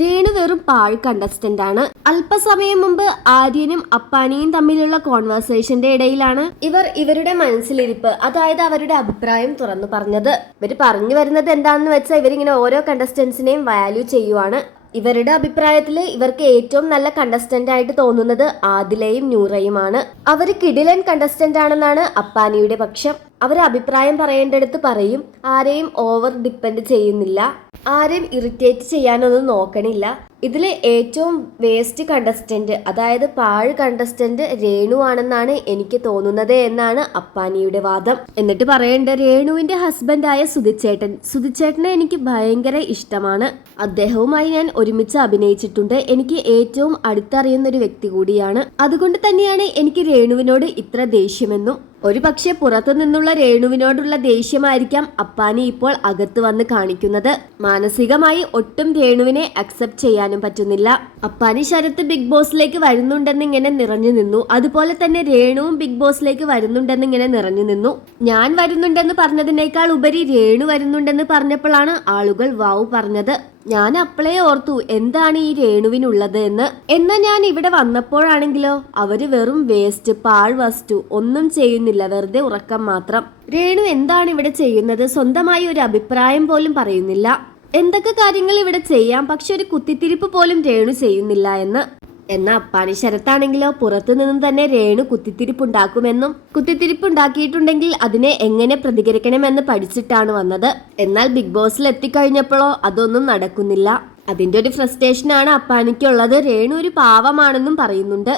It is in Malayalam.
രേണു വെറും പാഴ് കണ്ടസ്റ്റന്റ് ആണ്. അല്പസമയം മുമ്പ് ആര്യനും അപ്പാനിയും തമ്മിലുള്ള കോൺവെർസേഷന്റെ ഇടയിലാണ് ഇവരുടെ മനസ്സിലിരിപ്പ്, അതായത് അവരുടെ അഭിപ്രായം തുറന്നു പറഞ്ഞത്. ഇവര് പറഞ്ഞു വരുന്നത് എന്താണെന്ന് വെച്ചാൽ ഇവരിങ്ങനെ ഓരോ കണ്ടസ്റ്റൻസിനെയും വാല്യൂ ചെയ്യുവാണ്. ഇവരുടെ അഭിപ്രായത്തിൽ ഇവർക്ക് ഏറ്റവും നല്ല കണ്ടസ്റ്റന്റ് ആയിട്ട് തോന്നുന്നത് ആദിലയും നൂറയുമാണ്. അവര് കിടിലൻ കണ്ടസ്റ്റന്റ് ആണെന്നാണ് അപ്പാനിയുടെ പക്ഷം. അവർ അഭിപ്രായം പറയേണ്ടടുത്ത് പറയും, ആരെയും ഓവർ ഡിപ്പെൻഡ് ചെയ്യുന്നില്ല, ആരെയും ഇറിറ്റേറ്റ് ചെയ്യാനൊന്നും നോക്കണില്ല. ഇതിൽ ഏറ്റവും വേസ്റ്റ് കണ്ടസ്റ്റന്റ്, അതായത് പാഴ് കണ്ടസ്റ്റന്റ് രേണു ആണെന്നാണ് എനിക്ക് തോന്നുന്നത് എന്നാണ് അപ്പാനിയുടെ വാദം. എന്നിട്ട് പറയേണ്ട രേണുവിന്റെ ഹസ്ബൻഡായ സുധിച്ചേട്ടനെ എനിക്ക് ഭയങ്കര ഇഷ്ടമാണ്. അദ്ദേഹവുമായി ഞാൻ ഒരുമിച്ച് അഭിനയിച്ചിട്ടുണ്ട്. എനിക്ക് ഏറ്റവും അടുത്തറിയുന്ന ഒരു വ്യക്തി കൂടിയാണ്. അതുകൊണ്ട് തന്നെയാണ് എനിക്ക് രേണുവിനോട് ഇത്ര ദേഷ്യമെന്നും. ഒരു പക്ഷെ പുറത്തു നിന്നുള്ള രേണുവിനോടുള്ള ദേഷ്യമായിരിക്കാം അപ്പാനി ഇപ്പോൾ അകത്ത് വന്ന് കാണിക്കുന്നത്. മാനസികമായി ഒട്ടും രേണുവിനെ അക്സെപ്റ്റ് ചെയ്യാനും പറ്റുന്നില്ല. അപ്പാനി ശരത്ത് ബിഗ് ബോസിലേക്ക് വരുന്നുണ്ടെന്ന് ഇങ്ങനെ നിറഞ്ഞു നിന്നു. അതുപോലെ തന്നെ രേണുവും ബിഗ് ബോസിലേക്ക് വരുന്നുണ്ടെന്ന് ഇങ്ങനെ നിറഞ്ഞു നിന്നു. ഞാൻ വരുന്നുണ്ടെന്ന് പറഞ്ഞതിനേക്കാൾ ഉപരി രേണു വരുന്നുണ്ടെന്ന് പറഞ്ഞപ്പോഴാണ് ആളുകൾ വാവ് പറഞ്ഞത്. ഞാൻ അപ്പളേ ഓർത്തു എന്താണ് ഈ രേണുവിനുള്ളത് എന്ന്. എന്നാൽ ഞാൻ ഇവിടെ വന്നപ്പോഴാണെങ്കിലോ അവര് വെറും വേസ്റ്റ്, പാഴ് വസ്തു, ഒന്നും ചെയ്യുന്നില്ല, വെറുതെ ഉറക്കം മാത്രം. രേണു എന്താണ് ഇവിടെ ചെയ്യുന്നത്? സ്വന്തമായി ഒരു അഭിപ്രായം പോലും പറയുന്നില്ല. എന്തൊക്കെ കാര്യങ്ങൾ ഇവിടെ ചെയ്യാം, പക്ഷെ ഒരു കുത്തിത്തിരിപ്പ് പോലും രേണു ചെയ്യുന്നില്ല എന്ന്. എന്നാൽ അപ്പാനി ശരത്താണെങ്കിലോ പുറത്തു നിന്നും തന്നെ രേണു കുത്തിത്തിരിപ്പുണ്ടാക്കുമെന്നും കുത്തിത്തിരിപ്പുണ്ടാക്കിയിട്ടുണ്ടെങ്കിൽ അതിനെ എങ്ങനെ പ്രതികരിക്കണമെന്ന് പഠിച്ചിട്ടാണ് വന്നത്. എന്നാൽ ബിഗ് ബോസിൽ എത്തിക്കഴിഞ്ഞപ്പോഴോ അതൊന്നും നടക്കുന്നില്ല. അതിന്റെ ഒരു ഫ്രസ്ട്രേഷനാണ് അപ്പാനിക്കുള്ളത്. രേണു ഒരു പാവമാണെന്നും പറയുന്നുണ്ട്.